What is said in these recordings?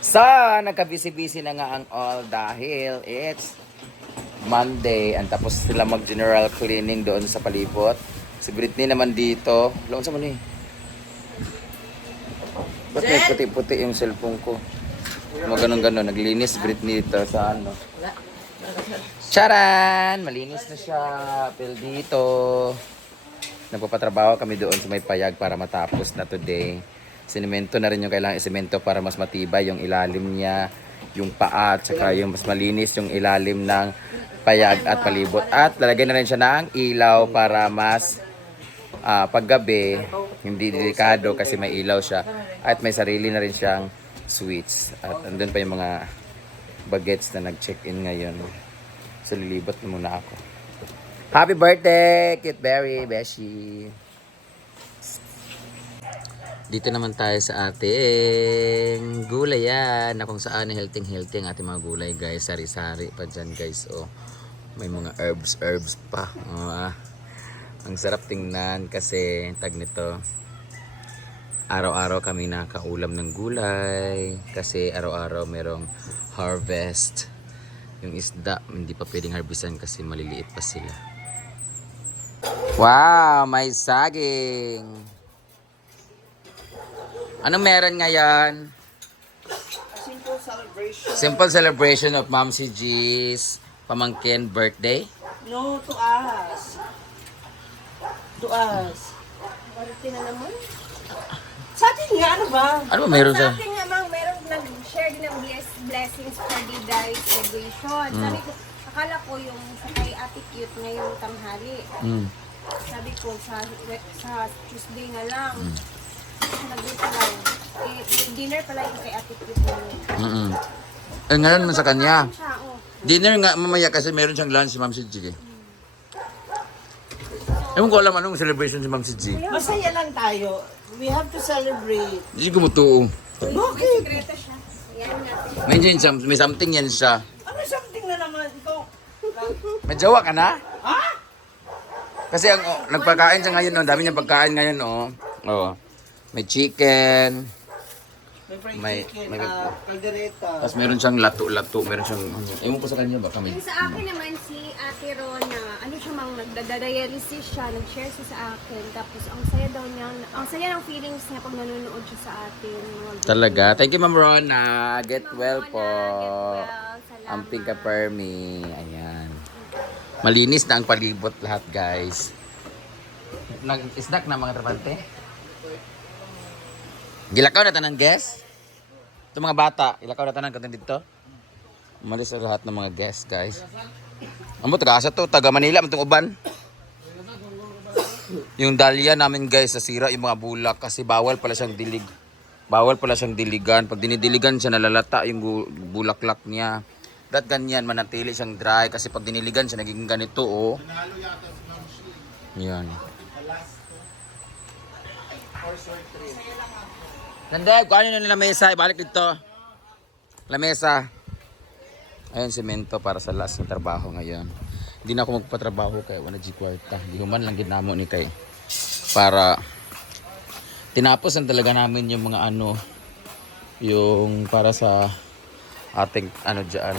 So, nagka-busy-busy na nga ang all dahil it's Monday and tapos sila mag-general cleaning doon sa palibot. Si Britney naman dito. Laon sa mo ni? Ba't may puti-puti yung cellphone ko? Mga ganun-ganun. Naglinis Britney dito sa ano. Charan! Malinis na siya. Apil dito. Nagpapatrabaho kami doon sa may payag para matapos na today. Sinemento na rin yung kailangan isemento para mas matibay yung ilalim niya, yung paa, at saka yung mas malinis yung ilalim ng payag at palibot. At lalagyan na rin siya ng ilaw para mas paggabi, hindi delikado kasi may ilaw siya. At may sarili na rin siyang switch. At andun pa yung mga bagets na nag-check-in ngayon. So lilibot na muna ako. Happy birthday, Cute Berry, Beshi! Dito naman tayo sa ating gulayan na kung saan healthy ang ating mga gulay guys. Sari-sari pa dyan guys. Oh, may mga herbs pa. Ang sarap tingnan kasi tag nito. Araw-araw kami nakaulam ng gulay kasi araw-araw merong harvest. Yung isda hindi pa pwedeng harvestan kasi maliliit pa sila. Wow, may saging. Anong meron ngayon? Simple celebration. Simple celebration of Ma'am si G's pamangkin birthday. No, to us. To us. Birthday na naman. Sa atin nga, ano ba? Ano ba meron Sa sa? akin naman, merong nag-share din ng blessings for the guys celebration. Sabi ko, akala ko yung sa kay Ate Cute ngayong tanghali. Sabi ko, sa Tuesday na lang. Nag-day pa lang. Dinner pala yung kay Ate Cute ngayon. Eh, ngayon man sa kanya. Siya, oh. Dinner nga mamaya kasi meron siyang lunch si Ma'am si G. Ewan ko alam anong celebration si Ma'am si G. Masaya lang tayo. We have to celebrate. Hindi ko mutuo. Bakit? Sekreto siya. Ayan natin. May something yan siya. Ano something na naman? Ikaw. May jowa ka na? Ha? Kasi ang nagpagkain siya ngayon, dami niyang pagkain ngayon, oh. May chicken. May fried May- chicken, may- kaldereta. Tapos meron siyang lato-lato, meron siyang ewan ko sa kanya baka may Yung sa akin naman si Ate Rona, ano siya mang nagdadialysis siya, nag-share siya sa akin. Tapos ang saya daw niya, ang saya ng feelings niya pag nanonood siya sa atin. talaga. Thank you Ma'am Rona. Get Ma'am well Rona, po. get well. Salamat. Amping ka permi. Ayan. Malinis na ang palibot lahat, guys. Nag-snack na mga trabante. Gilakaw na tanan, guys. Ito mga bata, ilakaw na tanan katin dito. Umalis sa lahat ng mga guests, guys. Amo taga-asa to, taga Manila, itong uban. Yung dahlia namin, guys, nasira yung mga bulak kasi bawal pala siyang dilig. Bawal pala siyang diligan. Pag dinidiligan siya, nalalata yung bulaklak niya. Dat ganyan, manatili siyang dry kasi pag diniligan siya, nagiging ganito, oh. Yan. Nandeg, kung ano yung lamesa, ibalik dito. Lamesa. Ayun, semento para sa last ng trabaho ngayon. Hindi na ako magpatrabaho kay wala G kwarta. Di human lang ginamo ni kay. Para tinapos ang talaga namin yung mga ano, yung para sa ating ano dyan.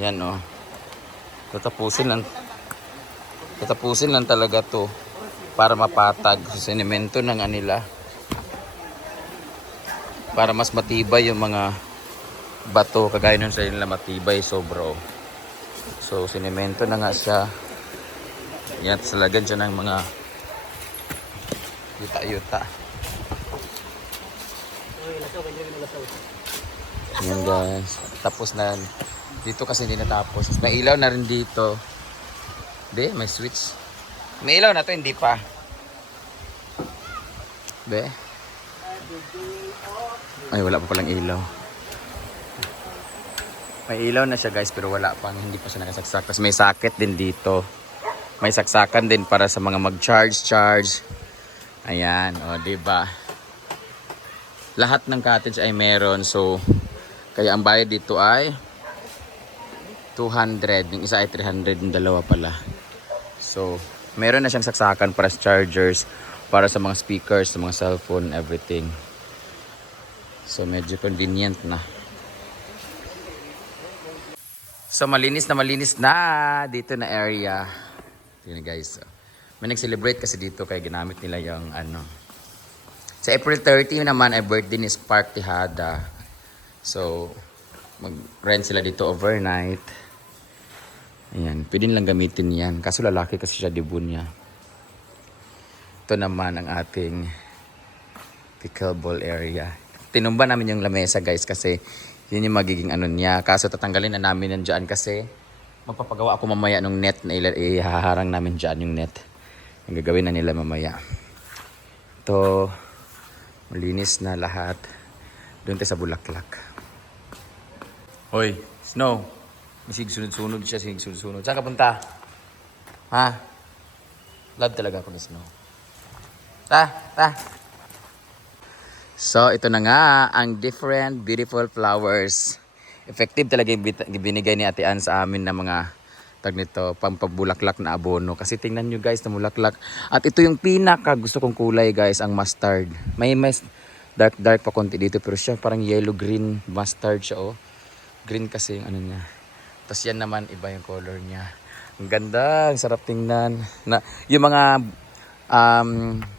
Yan oh. Tatapusin lang talaga to para mapatag sa semento ng anila. Para mas matibay yung mga bato kagaya nun sa nila matibay sobro. So sinemento na nga siya. Yan, salagan siya ng mga yuta-yuta. Yan guys. Tapos na. Dito kasi hindi natapos. May ilaw na rin dito. Be, may switch. May ilaw na to, hindi pa. Be. Ay, wala pa palang ilaw. May ilaw na siya guys, pero wala pang, hindi pa siya nakasaksak. Tapos may socket din dito. May saksakan din para sa mga mag-charge. Ayan, o, diba? Lahat ng cottage ay meron. So, kaya ang bayad dito ay 200. Yung isa ay 300, yung dalawa pala. So, meron na siyang saksakan para sa chargers, para sa mga speakers, sa mga cellphone, everything. So medyo convenient na. So malinis na dito na area. Yun guys. May nag-celebrate kasi dito kaya ginamit nila yung ano. Sa April 30 naman ay birthday ni Spark Tejada. So mag-rent sila dito overnight. Ayan, pwede nilang gamitin yan. Kaso lalaki kasi siya debut niya. Ito naman ang ating pickleball area. Tinumba namin yung lamesa guys kasi yun yung magiging ano niya. Kaso tatanggalin na namin yan dyan kasi magpapagawa ako mamaya ng net na ihaharang namin dyan yung net. Yung gagawin na nila mamaya. Ito, malinis na lahat. Doon tayo sa Bulaklak. Hoy, Snow. Masig sunod-sunod siya, sig sunod-sunod. Saan ka punta? Ha? Love talaga ako ni Snow. Ta. So, ito na nga ang different beautiful flowers. Effective talaga yung binigay ni Ate Ann sa amin na mga tag nito, pampabulaklak na abono. Kasi tingnan nyo guys, na bulaklak. At ito yung pinaka gusto kong kulay guys, ang mustard. May dark pa konti dito pero siya parang yellow-green mustard siya oh. Green kasi yung ano niya. Tapos yan naman, iba yung color niya. Ang ganda, ang sarap tingnan. Na, yung mga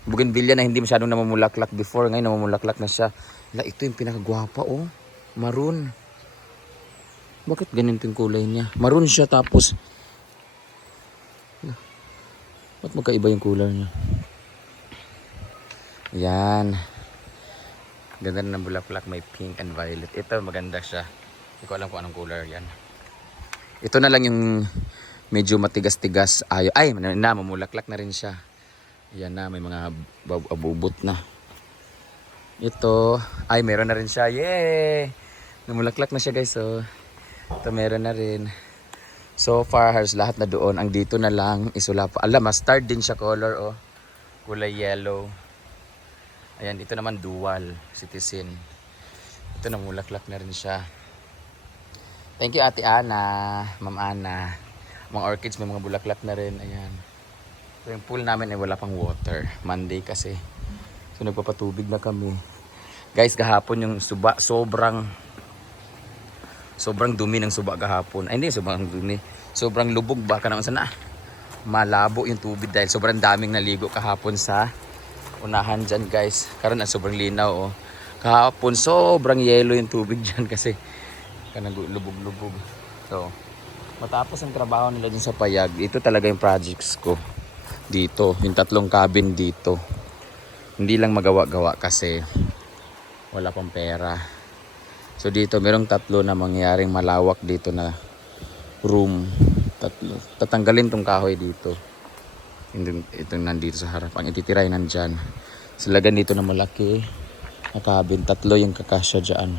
bougainvillea na hindi masyadong namumulaklak before, ngayon namumulaklak na siya. Ito yung pinakagwapa oh. Maroon. Bakit ganito yung kulay niya? Maroon siya tapos ba't magkaiba yung kulay niya? Yan. Ganda na ng bulaklak, may pink and violet. Ito maganda siya. Hindi ko alam kung anong color yan. Ito na lang yung medyo matigas-tigas. Ay, mamulaklak na rin siya. Yan na, may mga abubot na. Ito, ay meron na rin siya. Yay! Namulaklak na siya guys. So, ito meron na rin. So far, halos lahat na doon. Ang dito na lang, isula pa. Mustard din siya color oh. Kulay yellow. Ayan, ito naman dual, citizen. Ito namulaklak na rin siya. Thank you Ate Ana, Ma'am Ana. Mga orchids may mga bulaklak na rin. Ayan. So yung pool namin ay wala pang water. Monday kasi. So nagpapatubig na kami. Guys, kahapon yung suba, sobrang dumi ng suba kahapon. Ay hindi, sobrang dumi. Sobrang lubog baka naman sana. Malabo yung tubig dahil sobrang daming naligo kahapon sa unahan dyan guys. Karon na sobrang linaw oh. Kahapon sobrang yellow yung tubig dyan kasi lubog-lubog. So, matapos ang trabaho nila dun sa Payag, ito talaga yung projects ko. Dito, yung 3 cabin dito. Hindi lang magawa-gawa kasi wala pang pera. So dito, merong 3 na mangyaring malawak dito na room. 3. Tatanggalin tong kahoy dito. Ito nandito sa harap. Ang ititiray nandyan. Silagan dito na malaki na cabin. 3 yung kakasya dyan.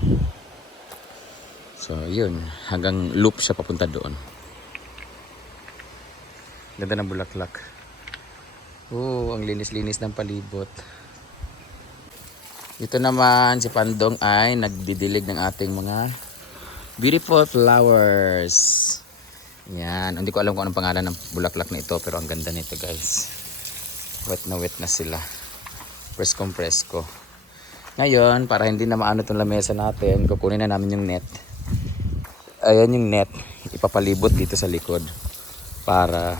So yun. Hanggang loop siya papunta doon. Ganda ng bulaklak. Oh, ang linis-linis ng palibot. Ito naman si Pandong ay nagdidilig ng ating mga beautiful flowers. Yan. Hindi ko alam kung anong pangalan ng bulaklak na ito pero ang ganda nito guys. Wet na sila. Presko. Ngayon, para hindi na maano itong lamesa natin, kukunin na namin yung net. Ayan yung net. Ipapalibot dito sa likod. Para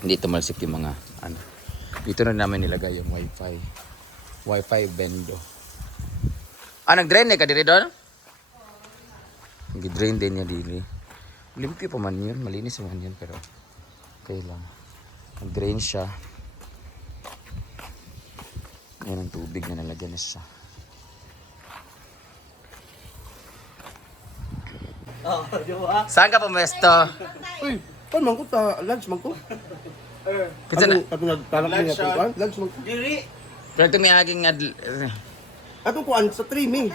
hindi tumalsik yung mga ano. Dito na namin nilagay yung Wi-Fi bendo. Nag-drain ka diri doon? Nag-drain din niya dili. Limpyo pa man yun. Malinis man yun pero okay lang. Nag-drain siya. Yan ang tubig na nalagyan na siya. Oh, di ba? Saan ka pumesto? Uy, pan man ko ta lunch man ko. Kinsa na? Ato nagtalak niya to kan lunch man ko. Diri. Pero tumihaging Ato ko an sa streaming.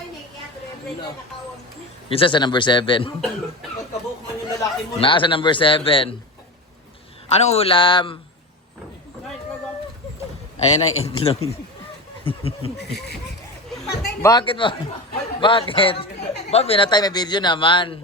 isa sa number 7. Pagkabuhok man yung lalaki mo. Nasa number 7. Anong ulam? Ayan ang itlog. Bakit ba? Bakit? Ba pinatay may video naman.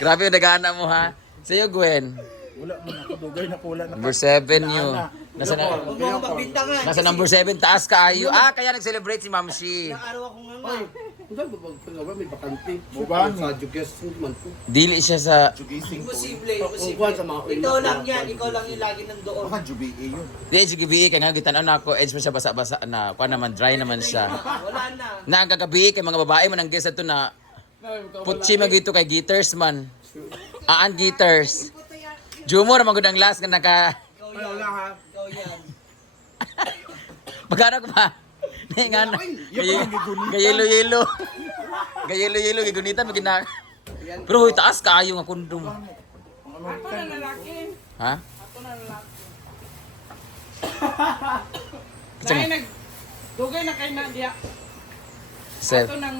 Grabe yung nagana mo ha. Sa'yo Gwen. Wala man ako dugay na pula na. Number 7 yun. Nasa, Huwag mo akong pagbintangan. nasa number 7, taas kaayo. Kaya nag-celebrate si Ma'am Shi. Ilang araw ako nga nga. Ay, kung saan ba pag may bakante? Buban. Sa Jugas, man po. Dili siya sa... Imposible, Kuwan imposible. sa mga Ikaw lang yan, ikaw lang yung lagi nandoon. Baka Jubilee yun. Di, sige, kaya nga gitanaw na ako. Edge mo siya basa-basa na. Kuha naman, dry naman siya. Wala na. Na ang kagabi kay mga babae man ang guess ato na putsi magito kay Gitters man. Aan Gitters. Jumor man gud ang last nga naka Ikaw yan. Ikaw yan. pagkano ko ba? Nay nga na. Gayelo-yelo. Gayelo-yelo gigunita magina. Pero huy taas kaayo nga kondom. Ako na lalaki. Ha? Ako na lalaki. Kasi Dahil dugay na kay Nadia. Seven. Ito nang...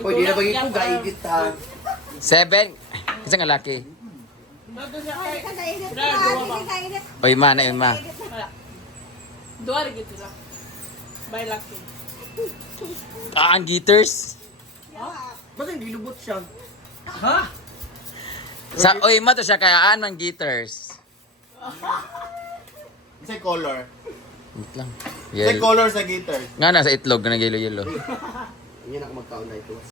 Oy, di na bagay ko, gaigit ha. 7. Kasi nga laki. Dito siya kay... Kakainit Dahil pa, duwa ba? kakainit. Oy ma na yun ma. Wala. Duwa rin gito lang. By lucky. Aan Gitters. Ba't hindi lubot siya? Ha? Sa oy ma to siya kay aan man Gitters. Sa color. Wait lang. Sa Yellow. color sa guitar. Nga na sa itlog nga yellow-yellow. Yan ako magkaon na ito.